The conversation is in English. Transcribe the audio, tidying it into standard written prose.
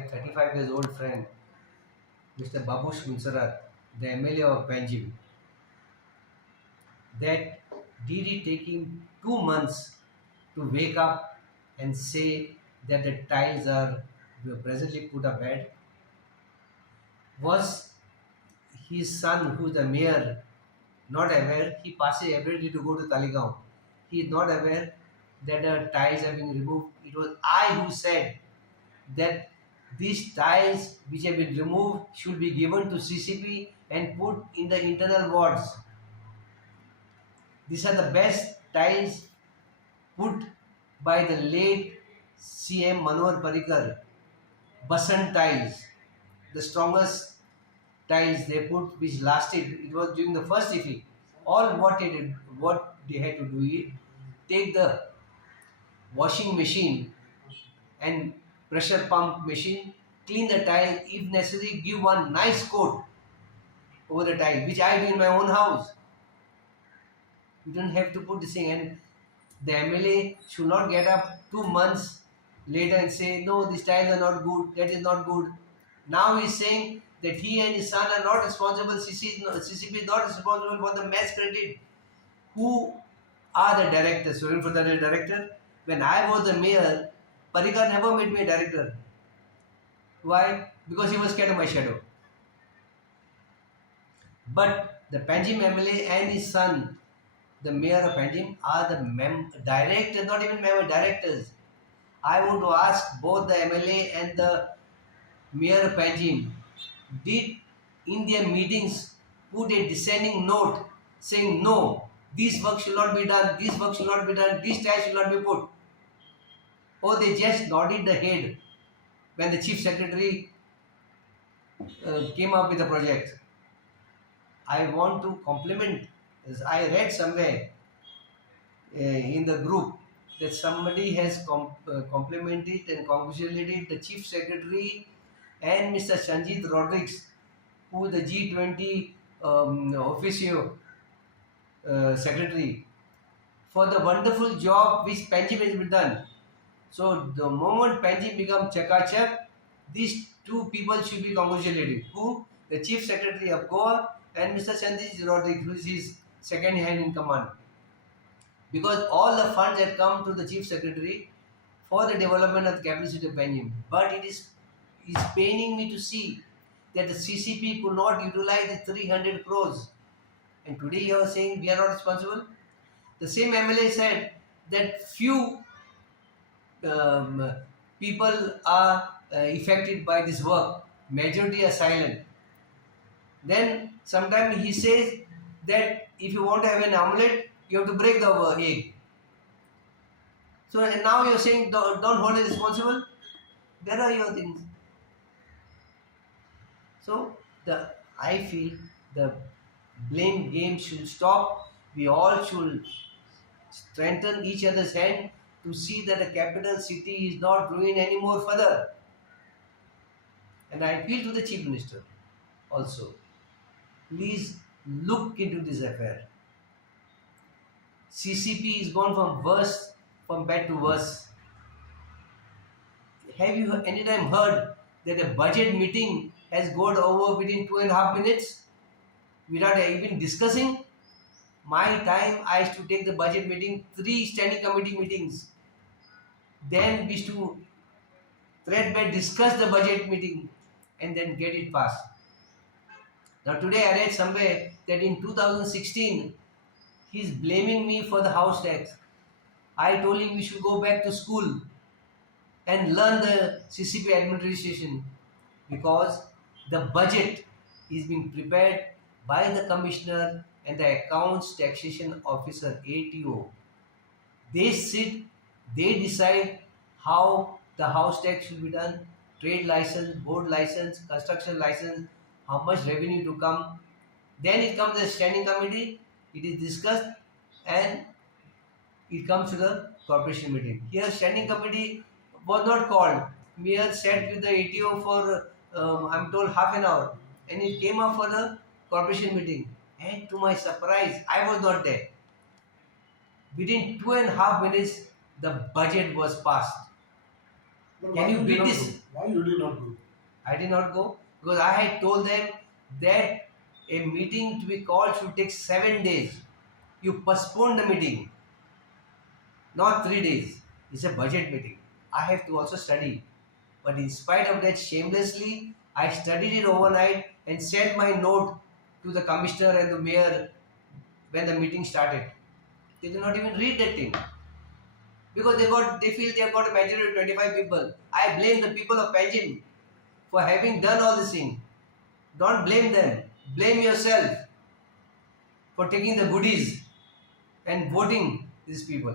my 35 years old friend, Mr. Babush Munsarat, the MLA of Panjim, that did it take him 2 months to wake up and say that the tiles are presently put up bad? Was his son, who's the mayor, not aware? He passes every day to go to Taligaon. He is not aware that the tiles have been removed. It was I who said that these tiles which have been removed should be given to CCP and put in the internal wards. These are the best tiles put by the late CM Manohar Parrikar. Basant tiles, the strongest tiles they put, which lasted. It was during the first effect. All what they had to do is take the washing machine and pressure pump machine, clean the tile, if necessary, give one nice coat over the tile, which I do in my own house. You don't have to put this thing, and the MLA should not get up 2 months later and say, no, these tiles are not good, that is not good. Now he's saying that he and his son are not responsible, CCP is not responsible for the mass credit. Who are the directors? Furtado is the director. When I was the mayor, Parrikar never made me a director. Why? Because he was scared of my shadow. But the Panjim MLA and his son, the mayor of Panjim, are the directors, not even member directors. I want to ask both the MLA and the mayor of Panjim, did in their meetings put a dissenting note saying no, this work should not be done, this work should not be done, this tax should not be put? Or they just nodded the head when the chief secretary came up with the project? I want to compliment, as I read somewhere in the group, that somebody has complimented and congratulated the chief secretary and Mr. Sanjit Rodriguez, who is the G20 officio secretary, for the wonderful job which Panjim has been done. So the moment Panjim becomes Chakachak, these two people should be congratulated. Who? The chief secretary of Goa and Mr. Sanjit Rodriguez, who is his second hand in command. Because all the funds had come to the chief secretary for the development of the capital city of Panjim. But it's paining me to see that the CCP could not utilize the 300 crores. And today you are saying we are not responsible. The same MLA said that few people are affected by this work. Majority are silent. Then sometimes he says that if you want to have an omelette, you have to break the egg. So and now you are saying don't hold it responsible. Where are your things? So I feel the blame game should stop. We all should strengthen each other's hand to see that the capital city is not ruined anymore further. And I appeal to the Chief Minister also. Please look into this affair. CCP is gone from bad to worse. Have you any time heard that a budget meeting has gone over within 2.5 minutes without even discussing? My time, I used to take the budget meeting, 3 standing committee meetings. Then we used to threadbare discuss the budget meeting and then get it passed. Now today I read somewhere that in 2016, he's blaming me for the house tax. I told him we should go back to school and learn the CCP administration, because the budget is being prepared by the commissioner and the accounts taxation officer, ATO. They sit, they decide how the house tax should be done, trade license, board license, construction license, how much revenue to come. Then it comes as standing committee, it is discussed and it comes to the corporation meeting. Here standing committee was not called. Mayor sat with the ATO for I'm told half an hour, and it came up for the corporation meeting. And to my surprise, I was not there. Within 2.5 minutes, the budget was passed. But Can why you you did beat not this? go? Why you did not go? I did not go because I had told them that a meeting to be called should take 7 days. You postpone the meeting, not 3 days. It's a budget meeting. I have to also study. But in spite of that, shamelessly, I studied it overnight and sent my note to the commissioner and the mayor when the meeting started. They did not even read that thing because they feel they have got a majority of 25 people. I blame the people of Panjim for having done all this thing. Don't blame them. Blame yourself for taking the goodies and voting these people.